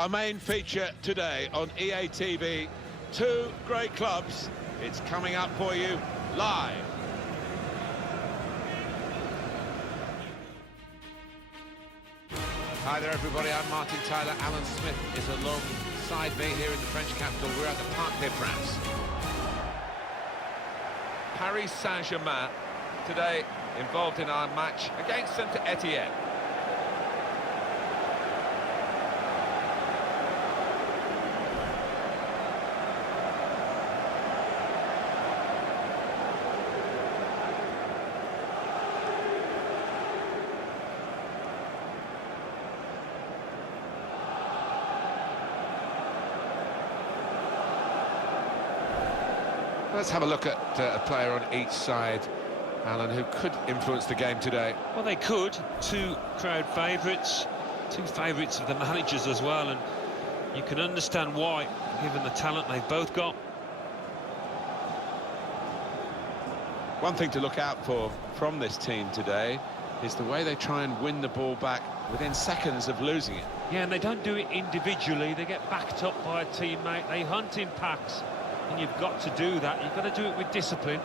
Our main feature today on EA TV, two great clubs. It's coming up for you live. Hi there everybody, I'm Martin Tyler. Alan Smith is alongside me here in the French capital. We're at the Parc des Princes. Paris Saint-Germain today involved in our match against SAINT-ETIENne. Let's have a look at a player on each side, Alan, who could influence the game today. Well, they could. Two crowd favourites, two favourites of the managers as well, and you can understand why, given the talent they've both got. One thing to look out for from this team today is the way they try and win the ball back within seconds of losing it. Yeah, and they don't do it individually. They get backed up by a teammate. They hunt in packs. And you've got to do that. You've got to do it with discipline.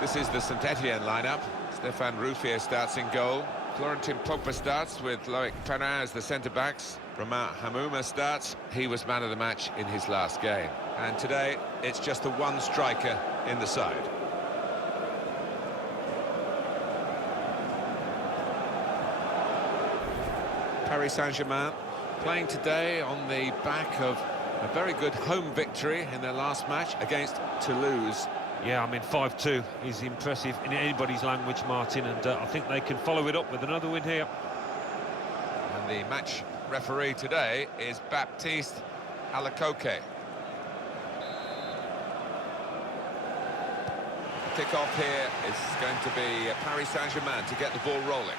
This is the Saint-Etienne lineup. Stéphane Ruffier starts in goal. Florentin Pogba starts with Loic Perrin as the centre-backs. Romain Hamouma starts. He was man of the match in his last game. And today, it's just the one striker in the side. Paris Saint-Germain playing today on the back of a very good home victory in their last match against Toulouse. Yeah, I mean, 5-2 is impressive in anybody's language, Martin, and I think they can follow it up with another win here. And the match referee today is Baptiste Alacoque. Kick-off here is going to be Paris Saint-Germain to get the ball rolling.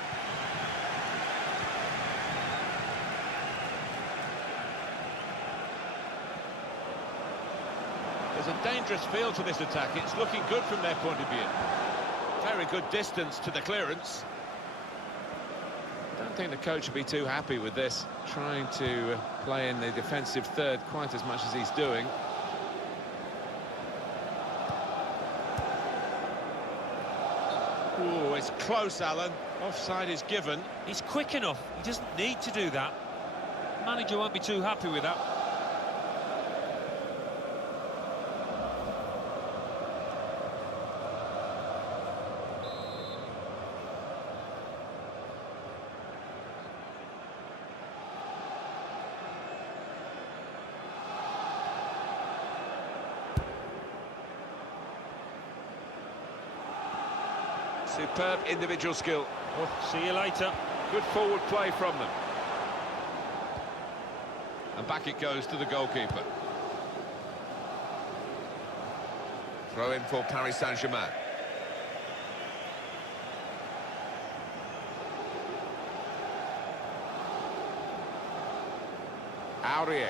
There's a dangerous feel to this attack. It's looking good from their point of view. Very good distance to the clearance. I don't think the coach will be too happy with this, trying to play in the defensive third quite as much as he's doing. Oh, it's close, Alan. Offside is given. He's quick enough. He doesn't need to do that. The manager won't be too happy with that. Superb individual skill. Oh, see you later. Good forward play from them. And back it goes to the goalkeeper. Throw in for Paris Saint-Germain. Aurier.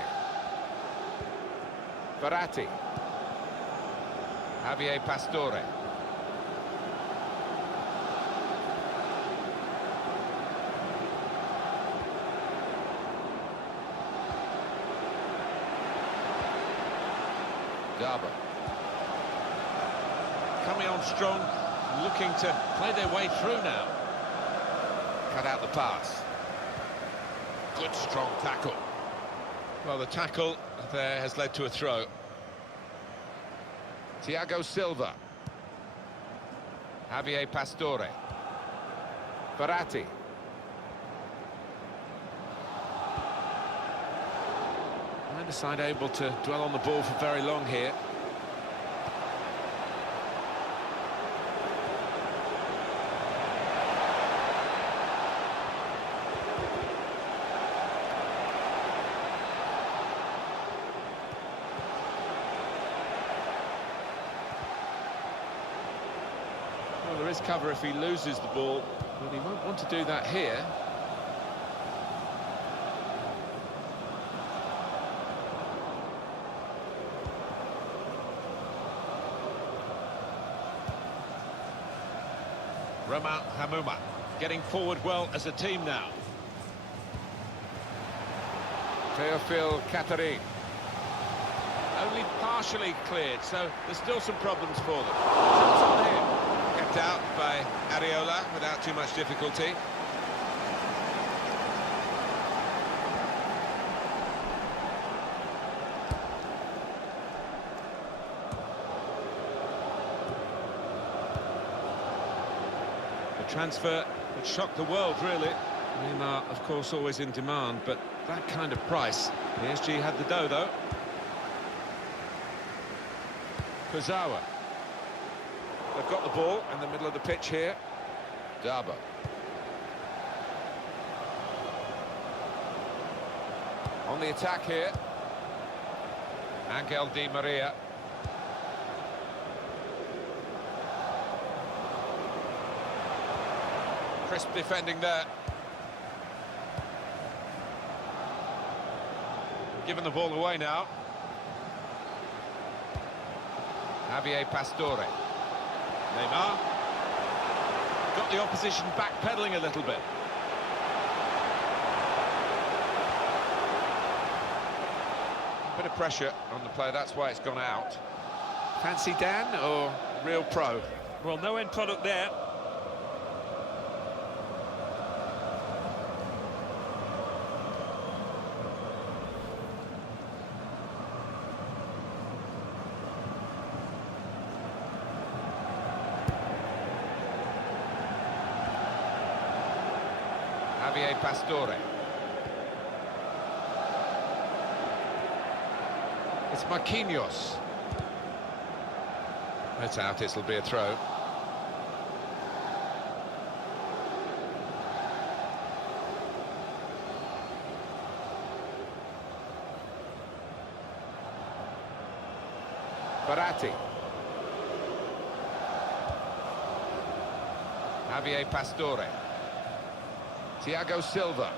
Verratti. Javier Pastore. Garber. Coming on strong, looking to play their way through now. Cut out the pass. Good strong tackle. Well, the tackle there has led to a throw. Thiago Silva. Javier Pastore. Verratti. Neither side able to dwell on the ball for very long here. Well, there is cover if he loses the ball, but he won't want to do that here. Romain Hamouma. Getting forward well as a team now. Théophile Catherine. Only partially cleared, so there's still some problems for them. Shots on here. Kept out by Areola without too much difficulty. The transfer would shock the world, really. Neymar, of course, always in demand, but that kind of price. PSG had the dough, though. Kurzawa. They've got the ball in the middle of the pitch here. Dabo. On the attack here. Angel Di Maria. Crisp defending there. Giving the ball away now. Javier Pastore. Neymar. Got the opposition backpedaling a little bit. Bit of pressure on the play, that's why it's gone out. Fancy Dan or real pro? Well, no end product there. Javier Pastore. It's Marquinhos. That's out, it'll be a throw. Baratti. Javier Pastore. Thiago Silva.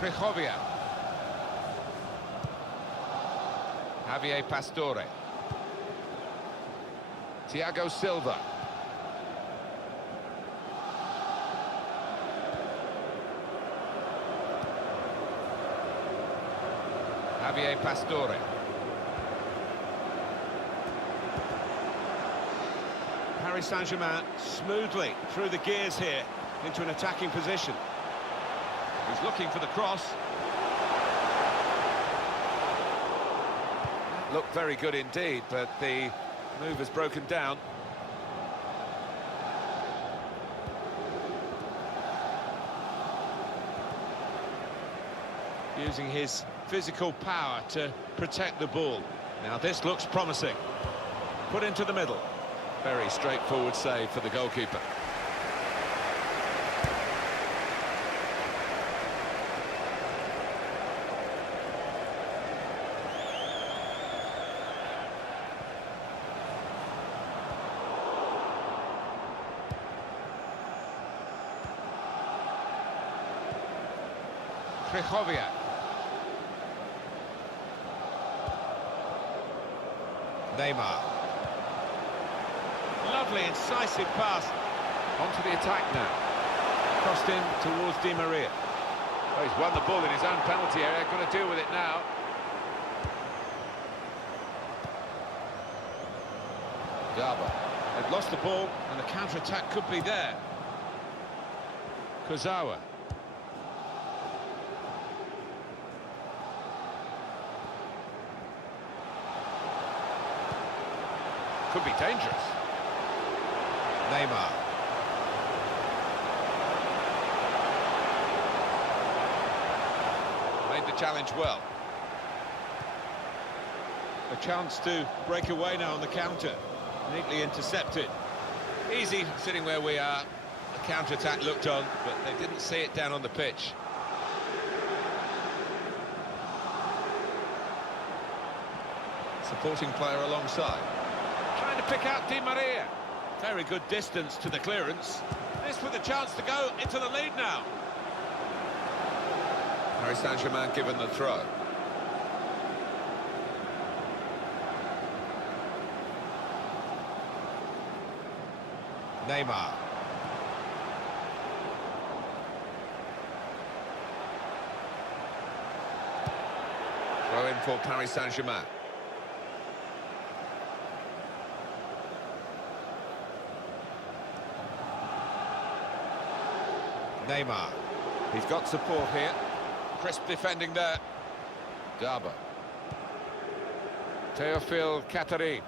Crichovia. Javier Pastore. Thiago Silva. Javier Pastore. Paris Saint-Germain smoothly through the gears here into an attacking position. He's looking for the cross. Looked very good indeed, but the move has broken down. Using his physical power to protect the ball. Now this looks promising. Put into the middle. Very straightforward save for the goalkeeper. Crichovia. Neymar. Lovely, incisive pass. Onto the attack now. Crossed in towards Di Maria. Oh, he's won the ball in his own penalty area. Got to deal with it now. Dabo. They've lost the ball, and the counter-attack could be there. Kurzawa. Could be dangerous. Neymar. Made the challenge well. A chance to break away now on the counter. Neatly intercepted. Easy sitting where we are. The counter-attack looked on, but they didn't see it down on the pitch. Supporting player alongside. Trying to pick out Di Maria. Very good distance to the clearance. This with a chance to go into the lead now. Paris Saint-Germain given the throw. Neymar. Throw in for Paris Saint-Germain. Neymar. He's got support here. Crisp defending there. Daba. Théophile Catherine.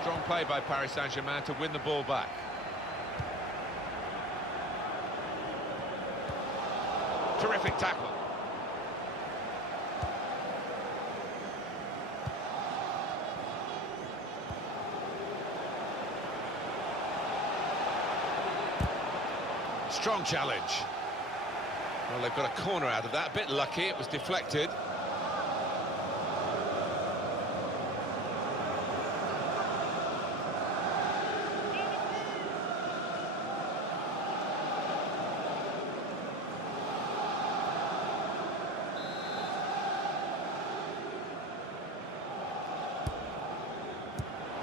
Strong play by Paris Saint-Germain to win the ball back. Terrific tackle. Strong challenge. Well, they've got a corner out of that. A bit lucky, it was deflected.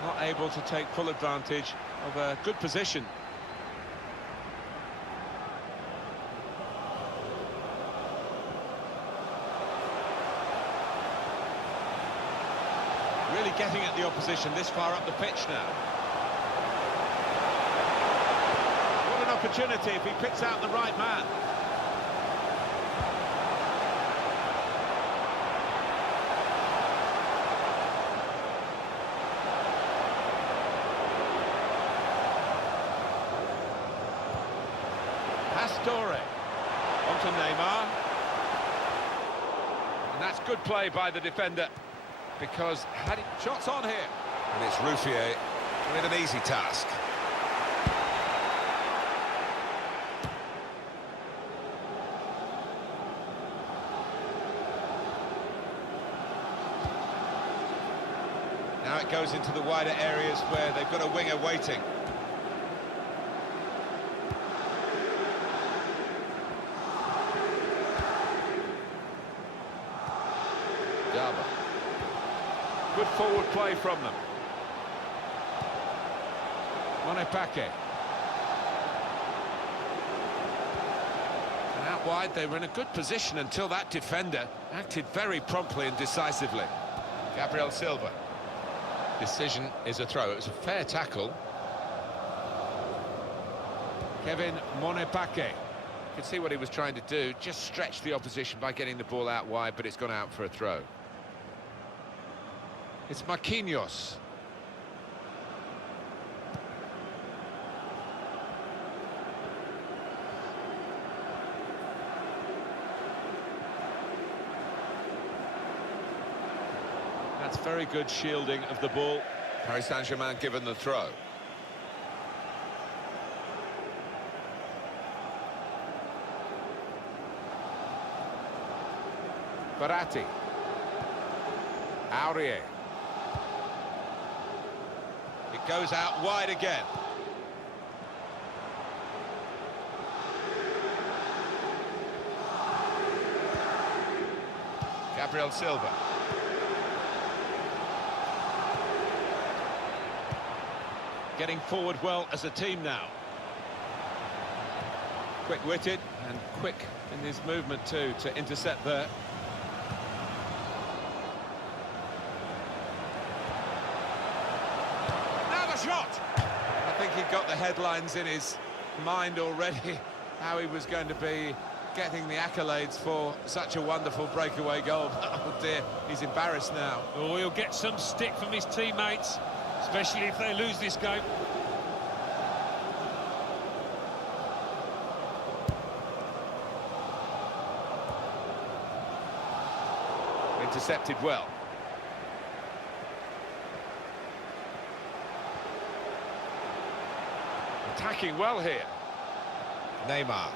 Not able to take full advantage of a good position. Really getting at the opposition this far up the pitch now. What an opportunity if he picks out the right man. Pastore. On to Neymar. And that's good play by the defender. Because had it shots on here. And it's Ruffier with an easy task. Now it goes into the wider areas where they've got a winger waiting. Daba. Good forward play from them. Monepake. And out wide, they were in a good position until that defender acted very promptly and decisively. Gabriel Silva. Decision is a throw. It was a fair tackle. Kevin Monepake. You can see what he was trying to do. Just stretch the opposition by getting the ball out wide, but it's gone out for a throw. It's Marquinhos. That's very good shielding of the ball. Paris Saint-Germain given the throw. Verratti. Aurier. It goes out wide again. Gabriel Silva. Getting forward well as a team now. Quick-witted and quick in his movement too to intercept there. Shot! I think he got the headlines in his mind already, how he was going to be getting the accolades for such a wonderful breakaway goal. Oh dear, he's embarrassed now. Oh, he'll get some stick from his teammates, especially if they lose this game. Intercepted well. Attacking well here. Neymar.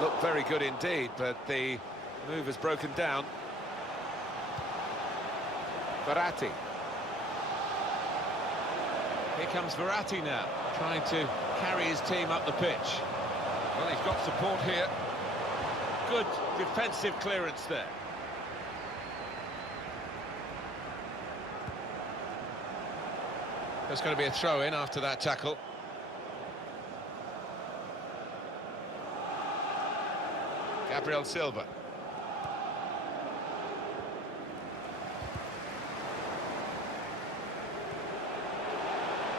Looked very good indeed, but the move has broken down. Verratti. Here comes Verratti now, trying to carry his team up the pitch. Well, he's got support here. Good defensive clearance there. There's going to be a throw-in after that tackle. Gabriel Silva.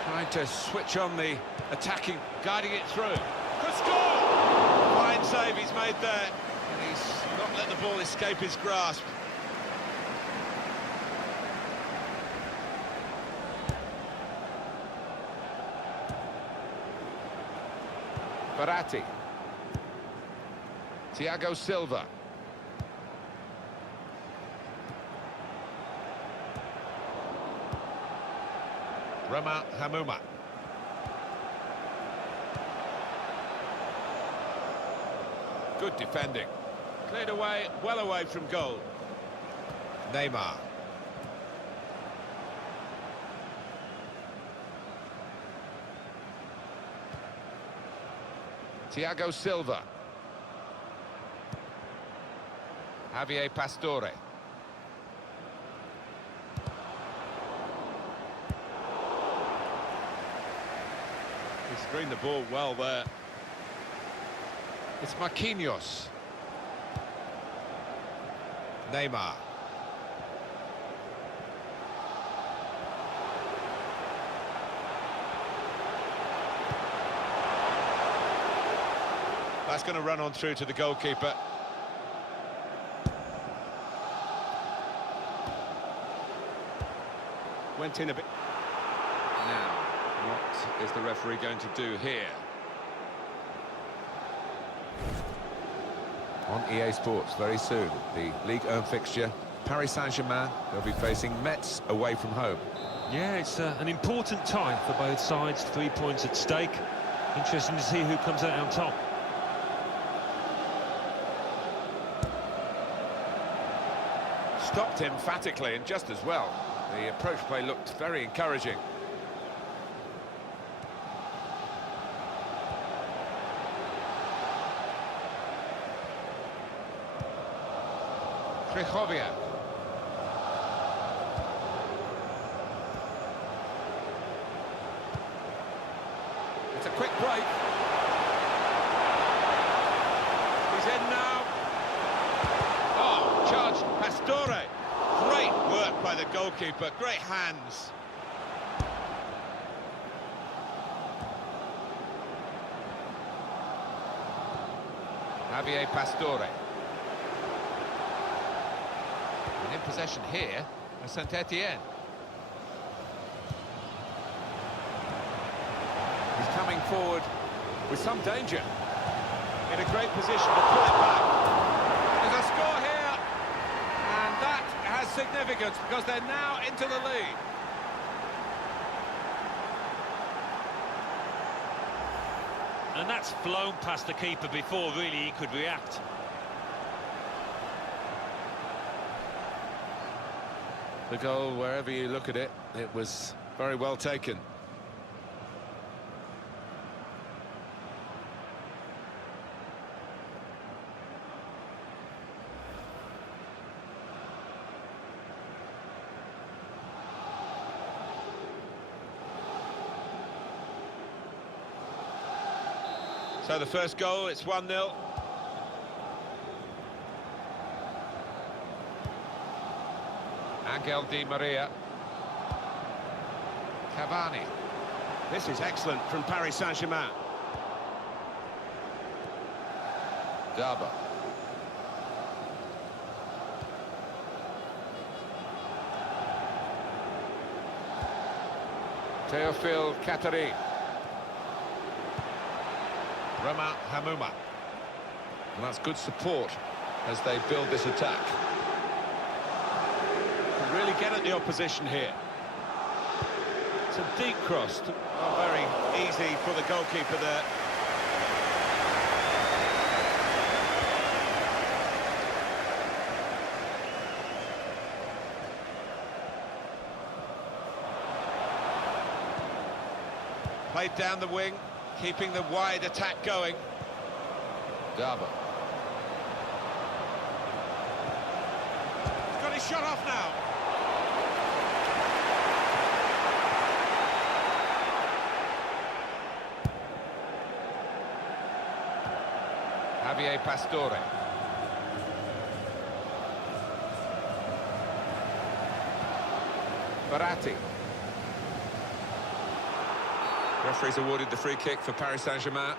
Trying to switch on the attacking, guiding it through. Could score! Fine save he's made there. And he's not let the ball escape his grasp. Verratti. Thiago Silva. Rama Hamuma. Good defending. Cleared away, well away from goal. Neymar. Thiago Silva. Javier Pastore. He screened the ball well there. It's Marquinhos. Neymar. That's going to run on through to the goalkeeper. Went in a bit. Now, what is the referee going to do here? On EA Sports very soon, the Ligue 1 fixture, Paris Saint-Germain, they'll be facing Metz away from home. Yeah, it's an important time for both sides. 3 points at stake. Interesting to see who comes out on top. Stopped emphatically and just as well. The approach play looked very encouraging. Krychowiak. It's a quick break. He's in now. Oh, charged Pastore. Great work by the goalkeeper, great hands. Javier Pastore. And in possession here, SAINT-ETIENNE. He's coming forward with some danger. In a great position to pull it back. There's a score here, and that has significance because they're now into the lead. And that's flown past the keeper before really he could react. The goal, wherever you look at it, it was very well taken. So the first goal, it's 1-0. Angel Di Maria. Cavani. This is excellent from Paris Saint-Germain. Daba. Théophile Catherine. Rama Hamuma. And that's good support as they build this attack. Can really get at the opposition here. It's a deep cross. Not very easy for the goalkeeper there. Played down the wing, keeping the wide attack going. Daba. He's got his shot off now. Javier Pastore. Verratti. Referee's awarded the free kick for Paris Saint-Germain.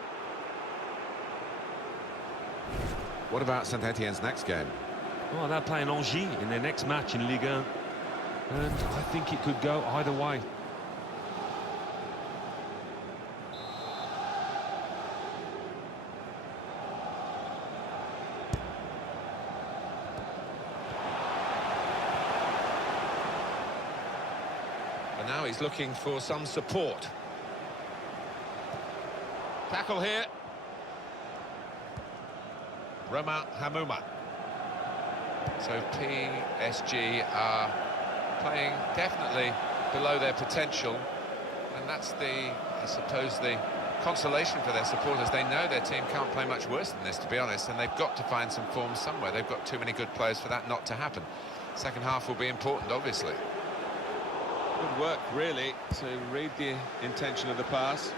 What about Saint-Etienne's next game? Oh, they're playing Angers in their next match in Ligue 1. And I think it could go either way. And now he's looking for some support. Tackle here. Romain Hamouma. So PSG are playing definitely below their potential, and that's I suppose, the consolation for their supporters. They know their team can't play much worse than this, to be honest, and they've got to find some form somewhere. They've got too many good players for that not to happen. Second half will be important, obviously. Good work, really, to read the intention of the pass.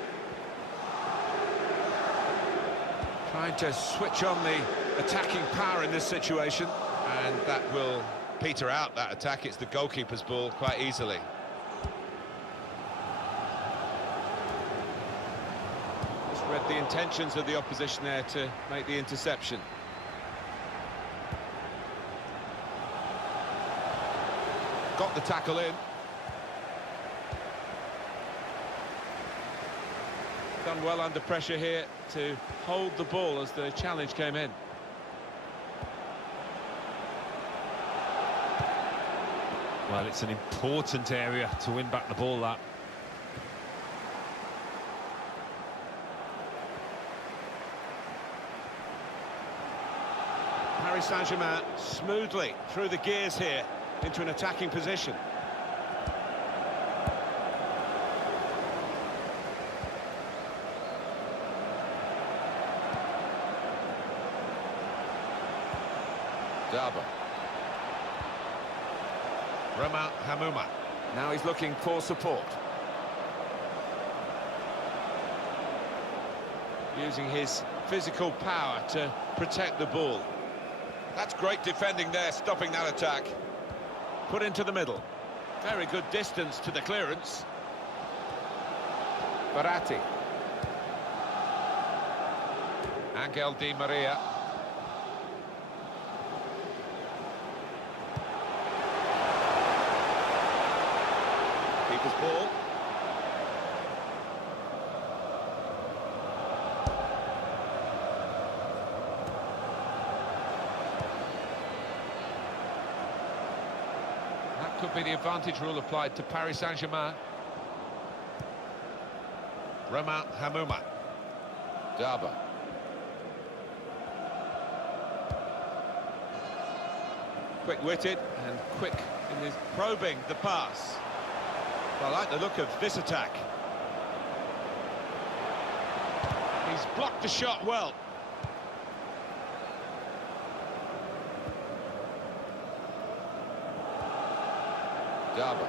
Trying to switch on the attacking power in this situation, and that will peter out that attack. It's the goalkeeper's ball quite easily. Just read the intentions of the opposition there to make the interception. Got the tackle in. Done well under pressure here to hold the ball as the challenge came in. Well, it's an important area to win back the ball, that. Paris Saint-Germain smoothly through the gears here into an attacking position. Daba. Romain Hamouma. Now he's looking for support. Using his physical power to protect the ball. That's great defending there, stopping that attack. Put into the middle. Very good distance to the clearance. Verratti. Angel Di Maria. Keeper's ball. That could be the advantage rule applied to Paris Saint-Germain. Romain Hamouma. Daba. Quick-witted and quick in his probing the pass. I like the look of this attack. He's blocked the shot well. Daba.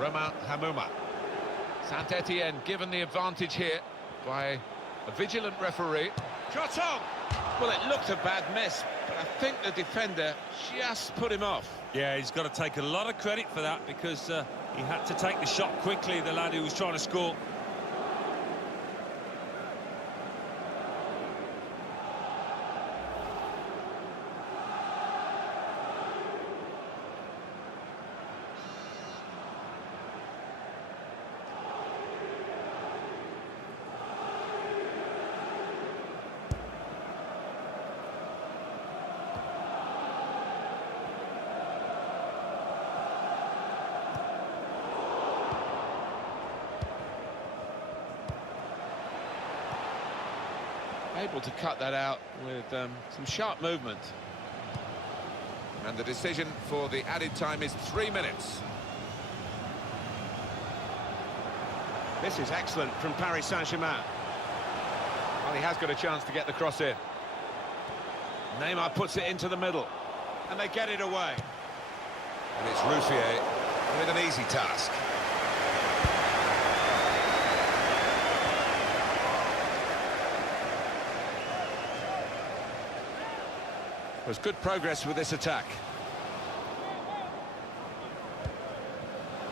Romain Hamouma. Saint-Etienne given the advantage here by a vigilant referee. Shot on! Well, it looked a bad miss, but I think the defender just put him off. Yeah, he's got to take a lot of credit for that, because he had to take the shot quickly, the lad who was trying to score. Able to cut that out with some sharp movement. And the decision for the added time is 3 minutes. This is excellent from Paris Saint-Germain. Well, he has got a chance to get the cross in. Neymar puts it into the middle, and they get it away. And it's Ruffier with an easy task. There's good progress with this attack.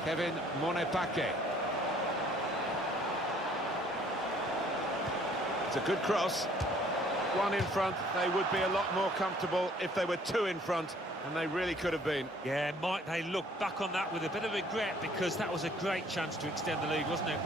Kevin Monepake. It's a good cross. One in front. They would be a lot more comfortable if they were two in front, and they really could have been. Yeah, might they look back on that with a bit of regret, because that was a great chance to extend the lead, wasn't it?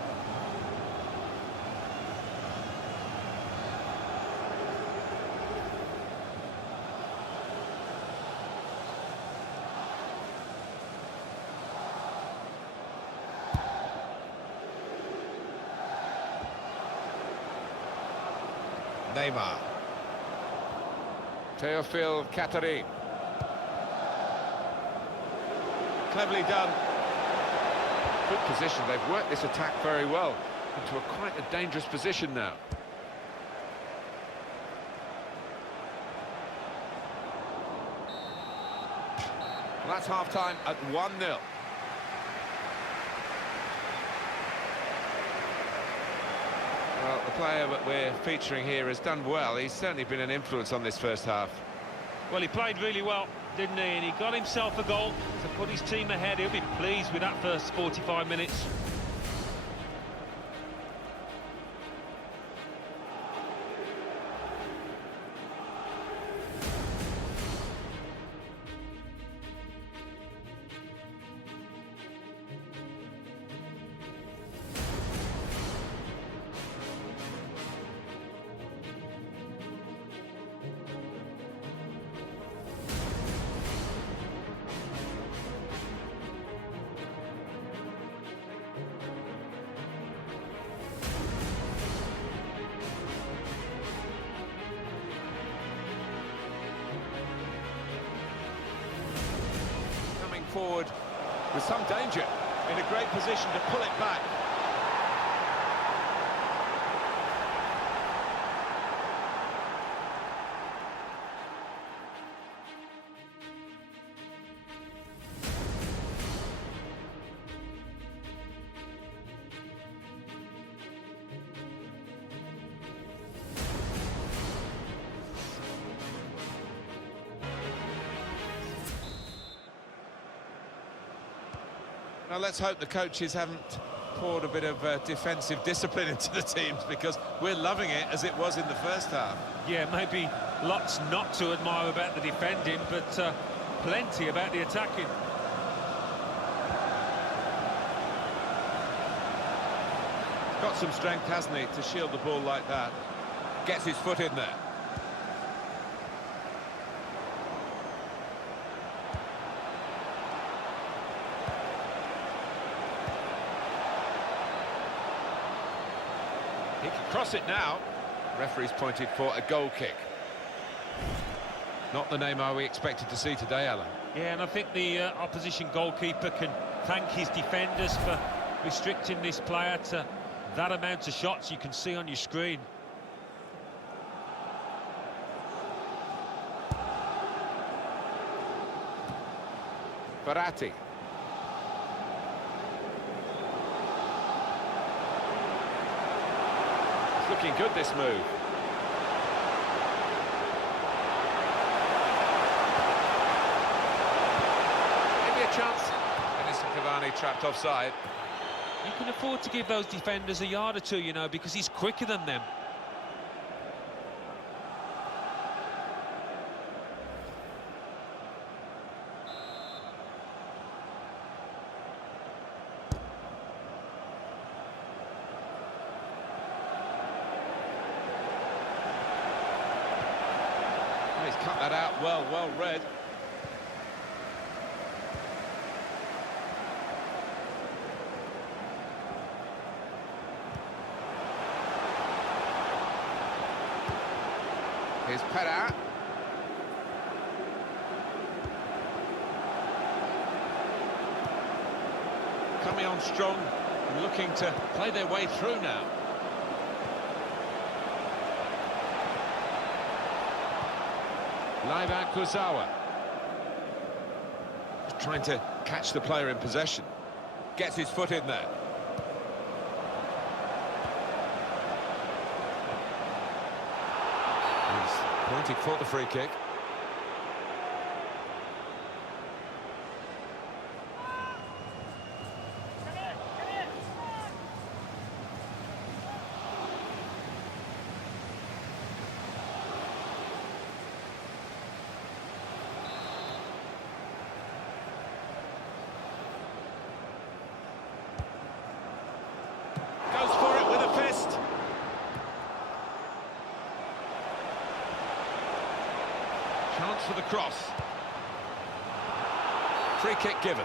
Neymar. Théophile Catherine. Cleverly done. Good position. They've worked this attack very well into quite a dangerous position now. Well, that's half-time at 1-0. Well, the player that we're featuring here has done well. He's certainly been an influence on this first half. Well, he played really well, didn't he? And he got himself a goal to put his team ahead. He'll be pleased with that first 45 minutes. Forward with some danger, in a great position to pull it back. Now, let's hope the coaches haven't poured a bit of defensive discipline into the teams, because we're loving it as it was in the first half. Yeah, maybe lots not to admire about the defending, but plenty about the attacking. Got some strength, hasn't he, to shield the ball like that. Gets his foot in there. He can cross it now. Referee's pointed for a goal kick. Not the Neymar we expected to see today, Alan. Yeah, and I think the opposition goalkeeper can thank his defenders for restricting this player to that amount of shots you can see on your screen. Verratti. It's looking good, this move. Maybe a chance. Edinson Cavani trapped offside. You can afford to give those defenders a yard or two, you know, because he's quicker than them. He's cut that out well read. Here's Pera. Coming on strong and looking to play their way through now. Laivan Kurzawa. Trying to catch the player in possession. Gets his foot in there. He's pointing for the free kick. for the cross. Free kick given.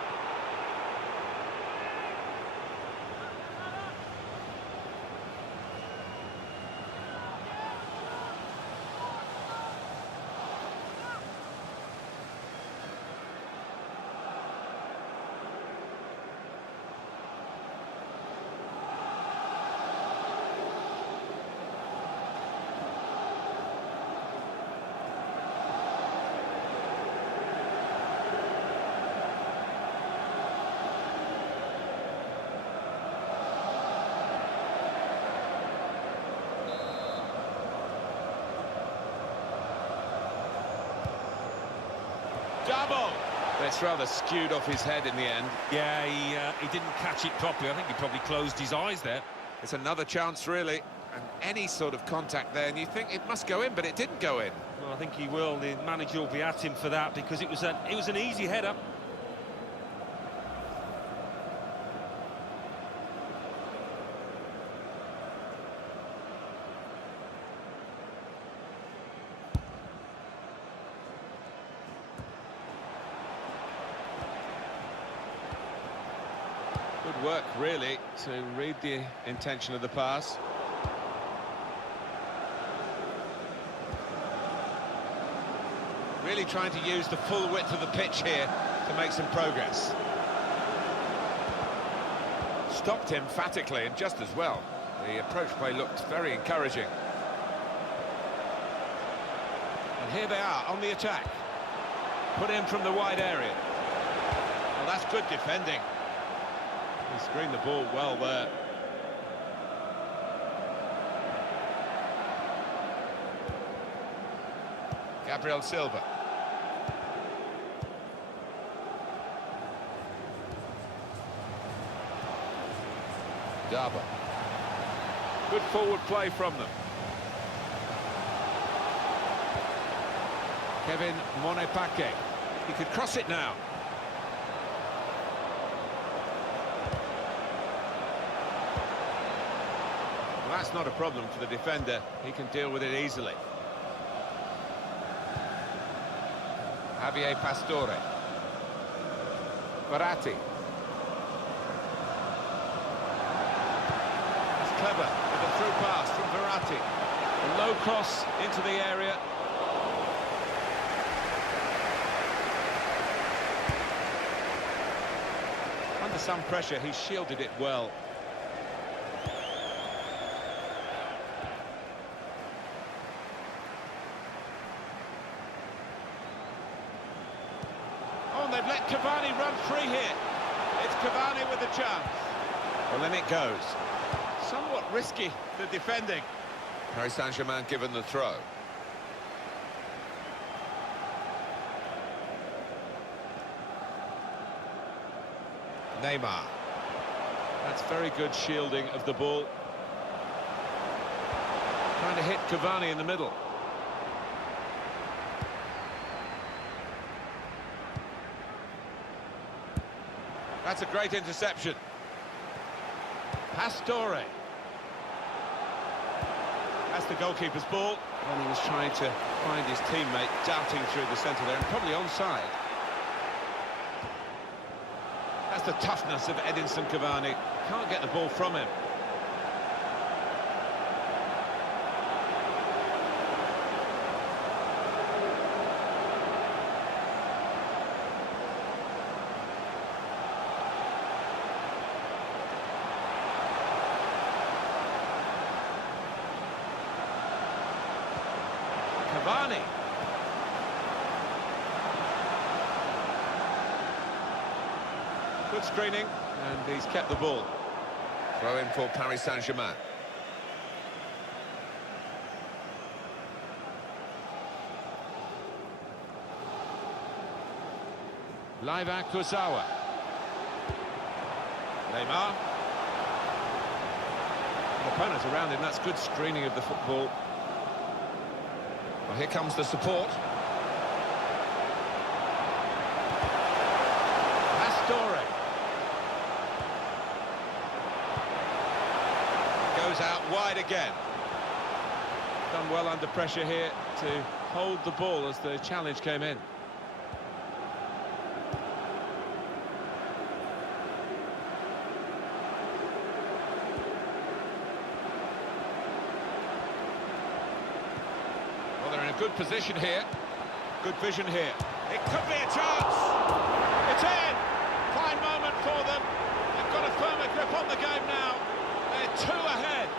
Double! It's rather skewed off his head in the end. Yeah, he didn't catch it properly. I think he probably closed his eyes there. It's another chance, really, and any sort of contact there, and you think it must go in, but it didn't go in. Well, I think he will. The manager will be at him for that because it was an easy header. Good work, really, to read the intention of the pass. Really trying to use the full width of the pitch here to make some progress. Stopped emphatically and just as well. The approach play looked very encouraging. And here they are on the attack. Put in from the wide area. Well, that's good defending. He screened the ball well there. Gabriel Silva. Daba. Good forward play from them. Kevin Monepake. He could cross it now. Well, that's not a problem for the defender. He can deal with it easily. Javier Pastore. Verratti. It's clever with a through pass from Verratti. A low cross into the area. Under some pressure, he shielded it well. They've let Cavani run free here. It's Cavani with the chance. Well, then it goes. Somewhat risky, the defending. Paris Saint-Germain given the throw. Neymar. That's very good shielding of the ball. Trying to hit Cavani in the middle. That's a great interception. Pastore. That's the goalkeeper's ball. And he was trying to find his teammate darting through the centre there and probably onside. That's the toughness of Edinson Cavani. Can't get the ball from him. Cavani. Good screening, and he's kept the ball. Throw in for Paris Saint-Germain. Laiva Kurzawa. Neymar. The opponents around him, that's good screening of the football. Well, here comes the support. Pastore. Goes out wide again. Done well under pressure here to hold the ball as the challenge came in. Well, they're in a good position here. Good vision here. It could be a chance. It's in. Fine moment for them. They've got a firmer grip on the game now. They're 2 ahead.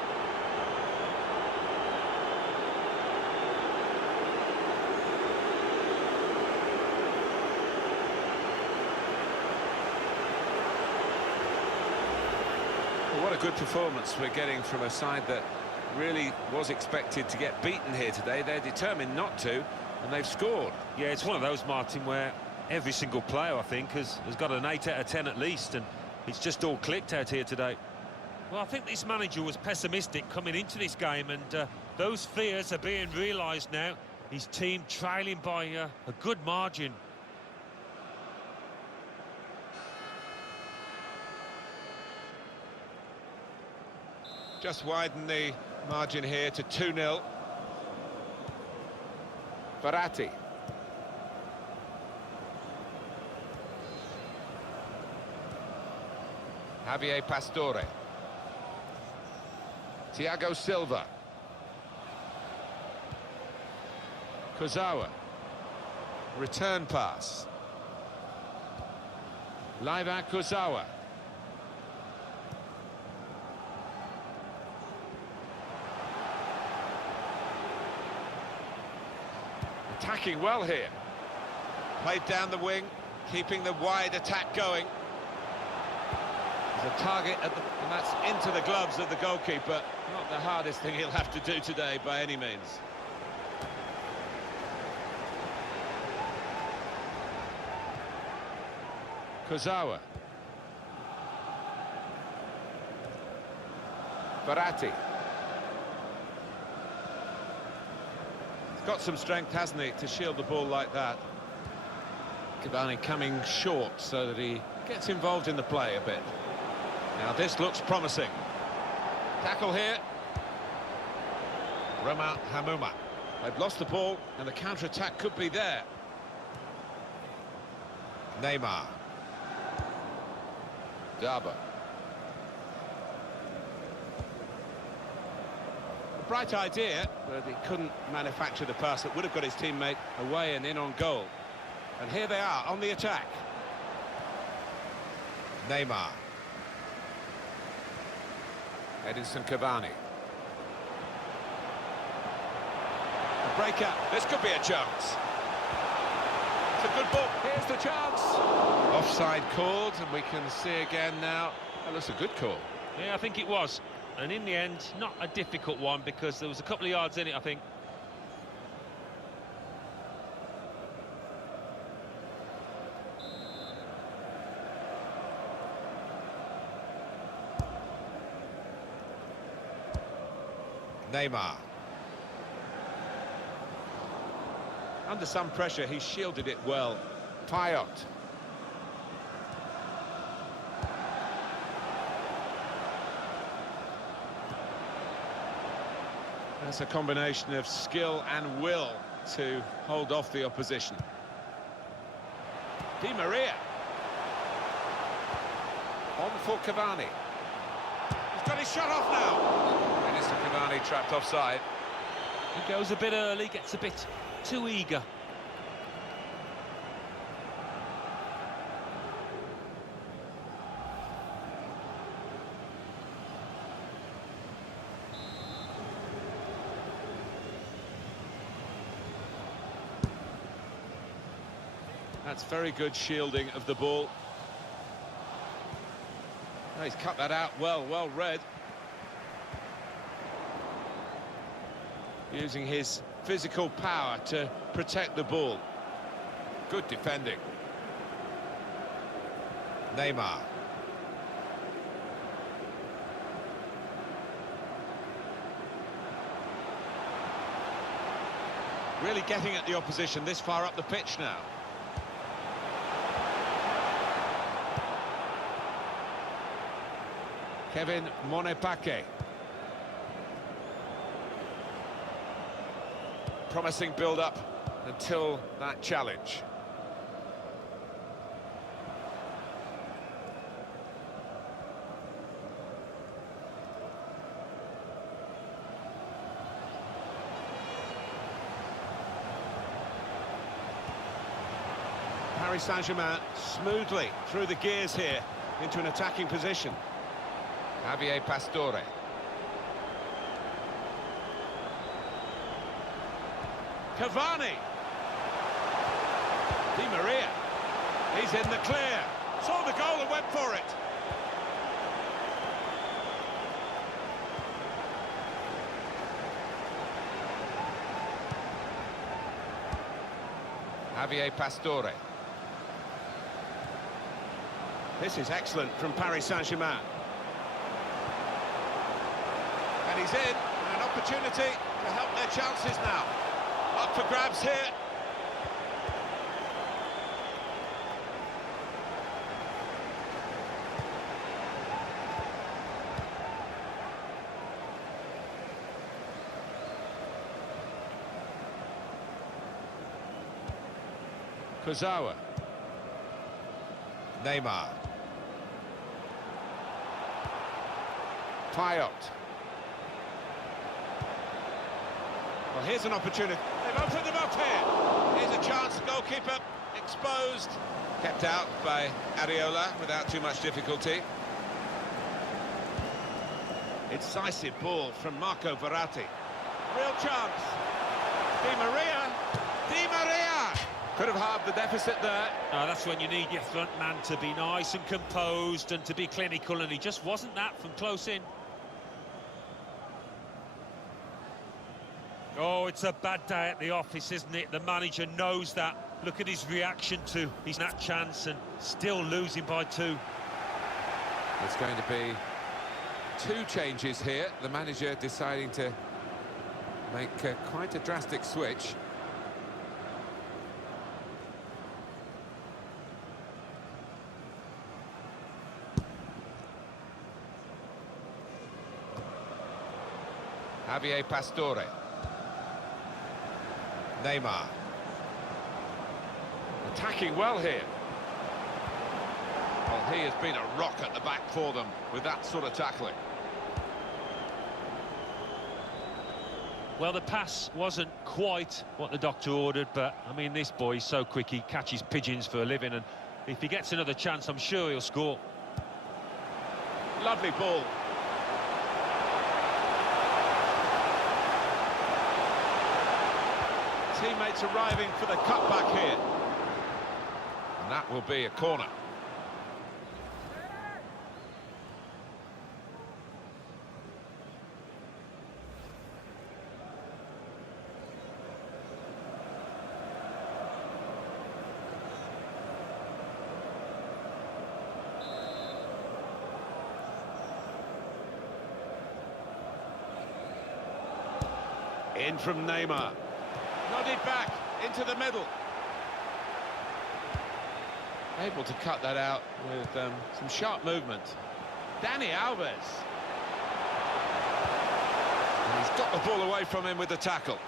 Well, what a good performance we're getting from a side that really was expected to get beaten here today. They're determined not to, and they've scored. Yeah, it's one of those, Martin, where every single player, I think, has got an 8 out of 10 at least, and it's just all clicked out here today. Well, I think this manager was pessimistic coming into this game, and those fears are being realised now. His team trailing by a good margin. Just widen the margin here to 2-0. Verratti. Javier Pastore. Thiago Silva. Kurzawa. Return pass. Liva Kurzawa. Attacking well here. Played down the wing, keeping the wide attack going. There's a target at the, and that's into the gloves of the goalkeeper. Not the hardest thing he'll have to do today by any means. Kurzawa. Verratti. He's got some strength, hasn't he, to shield the ball like that. Cavani coming short so that he gets involved in the play a bit. Now this looks promising. Tackle here. Roma Hamuma. They've lost the ball and the counter-attack could be there. Neymar. Daba. A bright idea, but he couldn't manufacture the pass that would have got his teammate away and in on goal. And here they are on the attack. Neymar. Edinson Cavani. A breakout. This could be a chance. It's a good ball. Here's the chance. Offside called, and we can see again now. That looks a good call. Yeah, I think it was. And in the end, not a difficult one because there was a couple of yards in it, I think. Neymar. Under some pressure, he shielded it well. Payot. That's a combination of skill and will to hold off the opposition. Di Maria. On for Cavani. He's got his shot off now. Edinson Cavani trapped offside. He goes a bit early, gets a bit too eager. That's very good shielding of the ball. Oh, he's cut that out well read. Using his physical power to protect the ball. Good defending. Neymar. Really getting at the opposition this far up the pitch now. Kevin Monepake. Promising build-up until that challenge. Paris Saint-Germain smoothly through the gears here into an attacking position. Javier Pastore. Cavani. Di Maria. He's in the clear. Saw the goal and went for it. Javier Pastore. This is excellent from Paris Saint-Germain. And he's in, and an opportunity to help their chances now. Up for grabs here. Kurzawa. Neymar. Payot. Well, here's an opportunity. They've opened them up here. Here's a chance, goalkeeper exposed. Kept out by Areola without too much difficulty. Incisive ball from Marco Verratti. Real chance. Di Maria. Di Maria! Could have halved the deficit there. That's when you need your front man to be nice and composed and to be clinical, and he just wasn't that from close in. Oh, it's a bad day at the office, isn't it? The manager knows that. Look at his reaction to his that chance and still losing by 2. It's going to be 2 changes here. The manager deciding to make quite a drastic switch. Javier Pastore. Neymar. Attacking well here. Well, he has been a rock at the back for them with that sort of tackling. Well, the pass wasn't quite what the doctor ordered, but, I mean, this boy is so quick, he catches pigeons for a living, and if he gets another chance, I'm sure he'll score. Lovely ball. Teammates arriving for the cutback here. And that will be a corner. In from Neymar. Nodded back into the middle. Able to cut that out with some sharp movement. Dani Alves. And he's got the ball away from him with the tackle.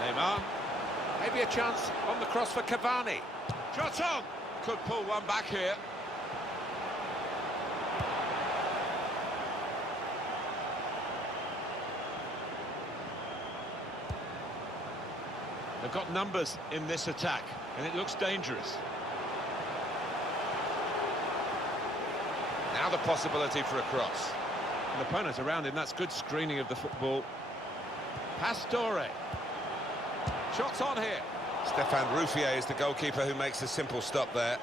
Neymar. Maybe a chance on the cross for Cavani. Shot on. Could pull one back here. They've got numbers in this attack, and it looks dangerous. Now the possibility for a cross. And opponents around him, that's good screening of the football. Pastore. Shots on here. Stéphane Ruffier is the goalkeeper who makes a simple stop there.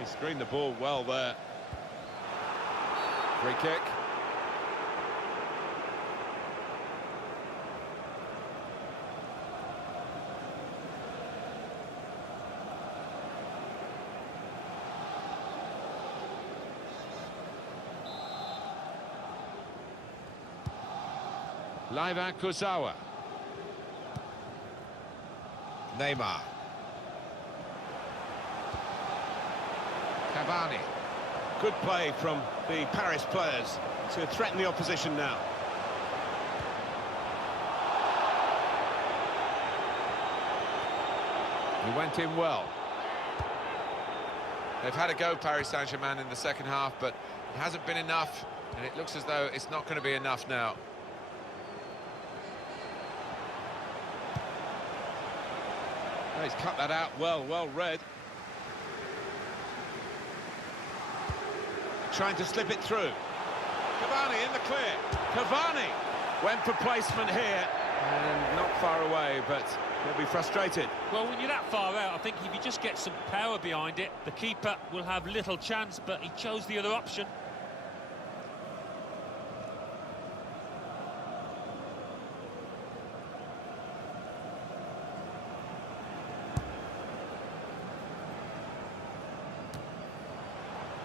He screened the ball well there. Free kick. Kurzawa. Neymar. Cavani. Good play from the Paris players to threaten the opposition now. He went in well. They've had a go, Paris Saint-Germain, in the second half, but it hasn't been enough, and it looks as though it's not going to be enough now. Oh, he's cut that out well read. Trying to slip it through. Cavani in the clear. Cavani went for placement here, and not far away, but he'll be frustrated. Well, when you're that far out, I think if you just get some power behind it, the keeper will have little chance, but he chose the other option.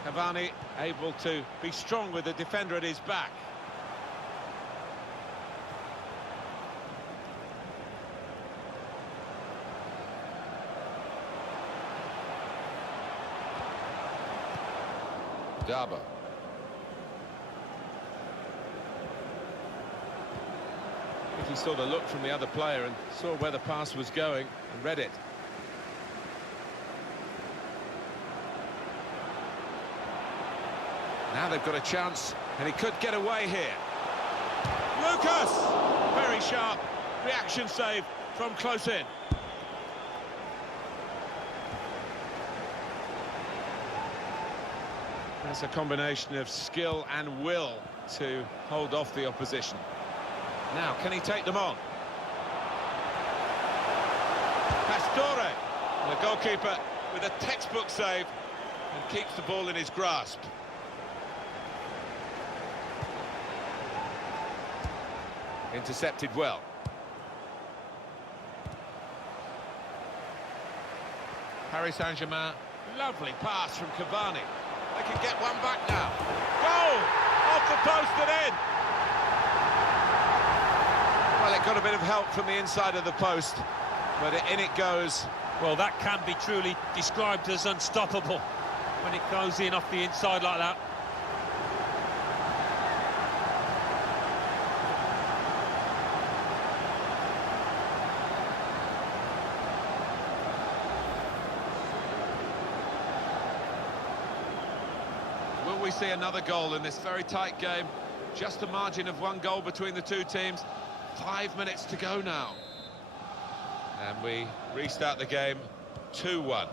Cavani able to be strong with the defender at his back. Daba. I think he saw the look from the other player and saw where the pass was going and read it. Now they've got a chance, and he could get away here. Lucas! Very sharp reaction save from close in. That's a combination of skill and will to hold off the opposition. Now, can he take them on? Pastore, the goalkeeper, with a textbook save and keeps the ball in his grasp. Intercepted well. Paris Saint-Germain. Lovely pass from Cavani. They can get one back now. Goal! Off the post and in! Well, it got a bit of help from the inside of the post, but in it goes. Well, that can be truly described as unstoppable when it goes in off the inside like that. Will we see another goal in this very tight game? Just a margin of one goal between the two teams. 5 minutes to go now. And we restart the game 2-1.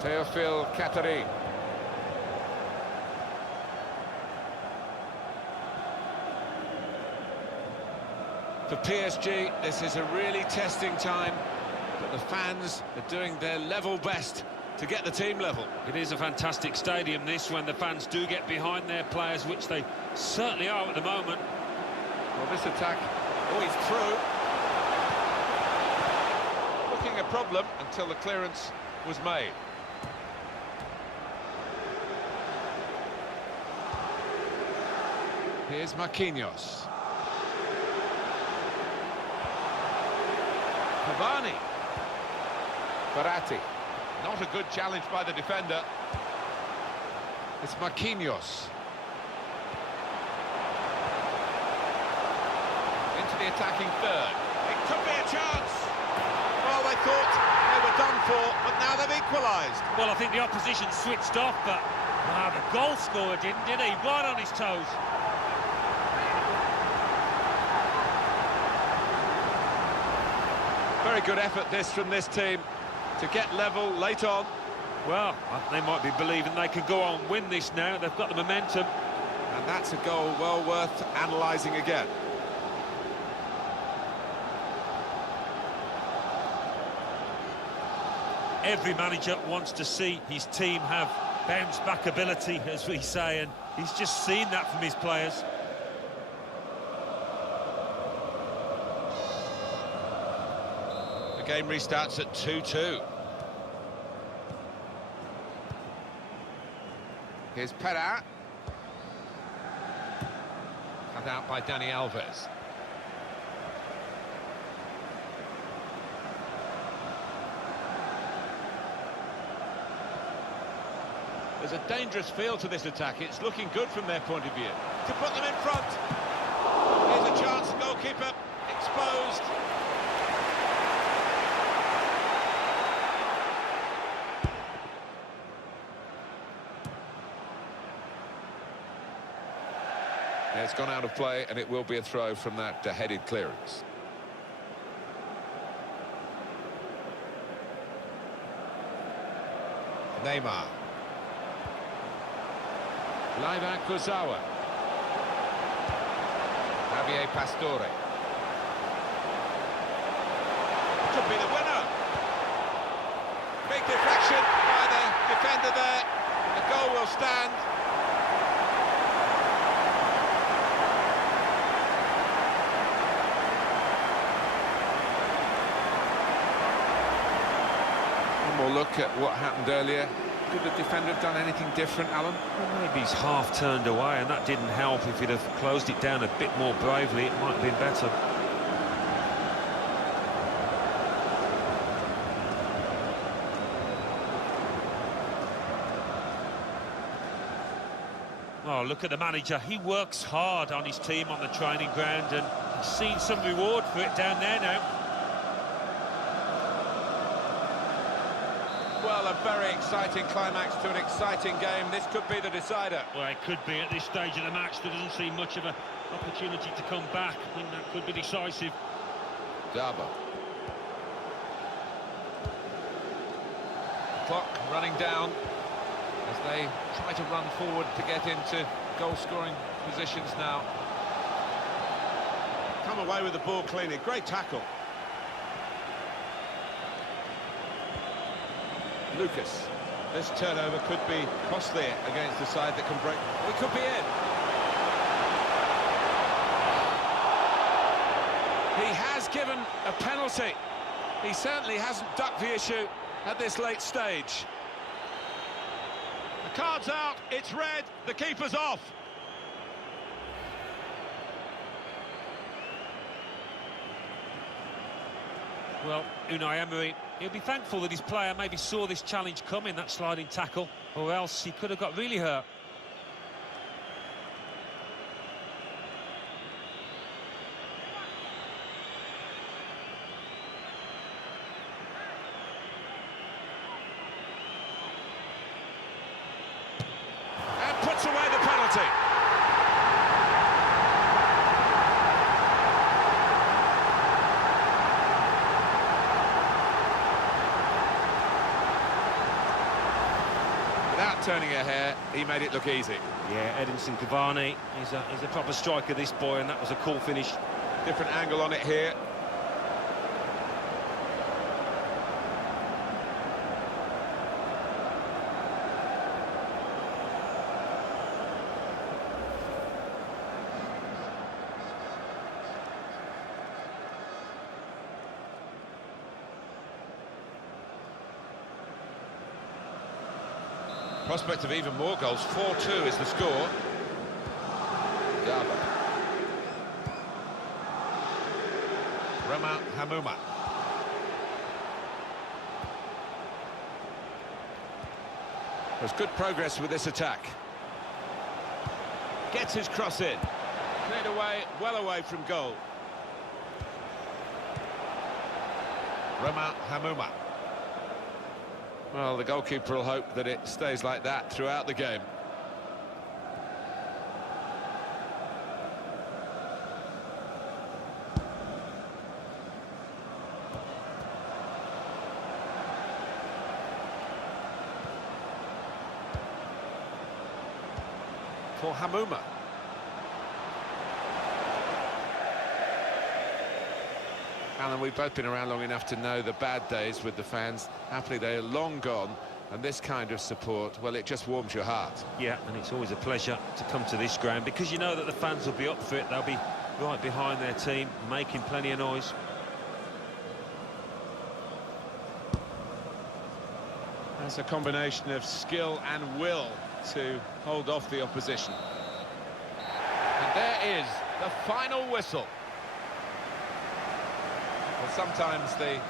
Théophile Catherine. For PSG, this is a really testing time, but the fans are doing their level best to get the team level. It is a fantastic stadium, this, when the fans do get behind their players, which they certainly are at the moment. Well, this attack, oh, he's through. Looking a problem until the clearance was made. Here's Marquinhos. Cavani. Verratti. Not a good challenge by the defender. It's Marquinhos. Into the attacking third. It could be a chance. Well, they thought they were done for, but now they've equalised. Well, I think the opposition switched off, but the goal scorer didn't, did he? Right on his toes. Very good effort this from this team to get level late on. Well, they might be believing they can go on and win this now. They've got the momentum. And that's a goal well worth analysing again. Every manager wants to see his team have bounce-back ability, as we say, and he's just seen that from his players. The game restarts at 2-2. Here's Perra. Cut out by Dani Alves. There's a dangerous feel to this attack. It's looking good from their point of view. To put them in front. Here's a chance, goalkeeper exposed. Yeah, it's gone out of play, and it will be a throw from that headed clearance. Neymar. Laivan Kurzawa. Javier Pastore. Could be the winner. Big deflection by the defender there. The goal will stand. One more look at what happened earlier. Could the defender have done anything different, Alan? Well, maybe he's half turned away, and that didn't help. If he'd have closed it down a bit more bravely, it might have been better. Oh, look at the manager. He works hard on his team on the training ground, and he's seen some reward for it down there now. Well, a very exciting climax to an exciting game. This could be the decider. Well, it could be at this stage of the match. There doesn't seem much of an opportunity to come back. I think that could be decisive. Daba. Clock running down as they try to run forward to get into goal-scoring positions now. Come away with the ball cleanly. Great tackle. Lucas. This turnover could be costly against the side that can break. We could be in. He has given a penalty. He certainly hasn't ducked the issue at this late stage. The card's out, it's red, the keeper's off. Well, Unai Emery, he'll be thankful that his player maybe saw this challenge coming, that sliding tackle, or else he could have got really hurt. And puts away the penalty. Without turning a hair, he made it look easy. Yeah, Edinson Cavani, he's a proper striker, this boy, and that was a cool finish. Different angle on it here. Prospect of even more goals. 4-2 is the score. Daba. Rama Hamuma. There's good progress with this attack. Gets his cross in. Cleared away, well away from goal. Rama Hamuma. Well, the goalkeeper will hope that it stays like that throughout the game. For Hamuma. Alan, we've both been around long enough to know the bad days with the fans. Happily, they're long gone, and this kind of support, well, it just warms your heart. Yeah, and it's always a pleasure to come to this ground, because you know that the fans will be up for it. They'll be right behind their team, making plenty of noise. That's a combination of skill and will to hold off the opposition. And there is the final whistle. Well, sometimes the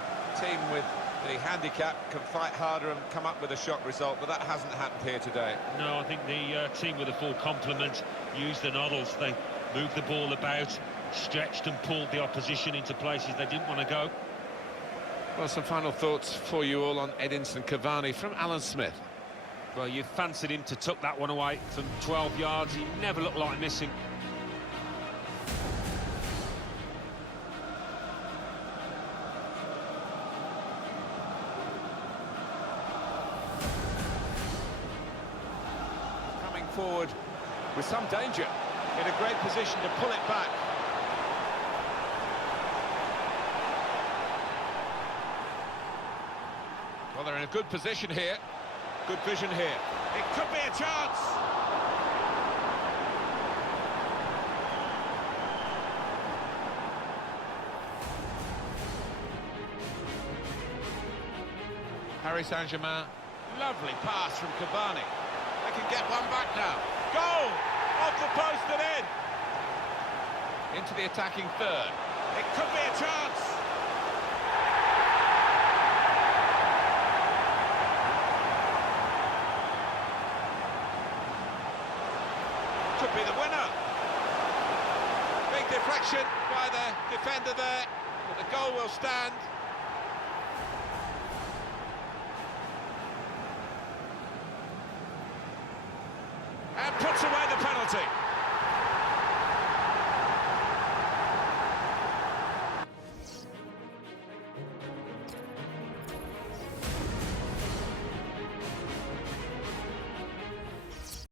team with The handicap can fight harder and come up with a shock result, but that hasn't happened here today. No, I think the team with a full complement used the noddles. They moved the ball about, stretched and pulled the opposition into places they didn't want to go. Well, some final thoughts for you all on Edinson Cavani from Alan Smith. Well, you fancied him to tuck that one away from 12 yards. He never looked like missing. Coming forward with some danger. In a great position to pull it back. Well, they're in a good position here. Good vision here. It could be a chance. Paris Saint-Germain. Lovely pass from Cavani. They can get one back now. Goal! Off the post and in. Into the attacking third. It could be a chance. Could be the winner. Big deflection by the defender there, but the goal will stand. And puts away the penalty.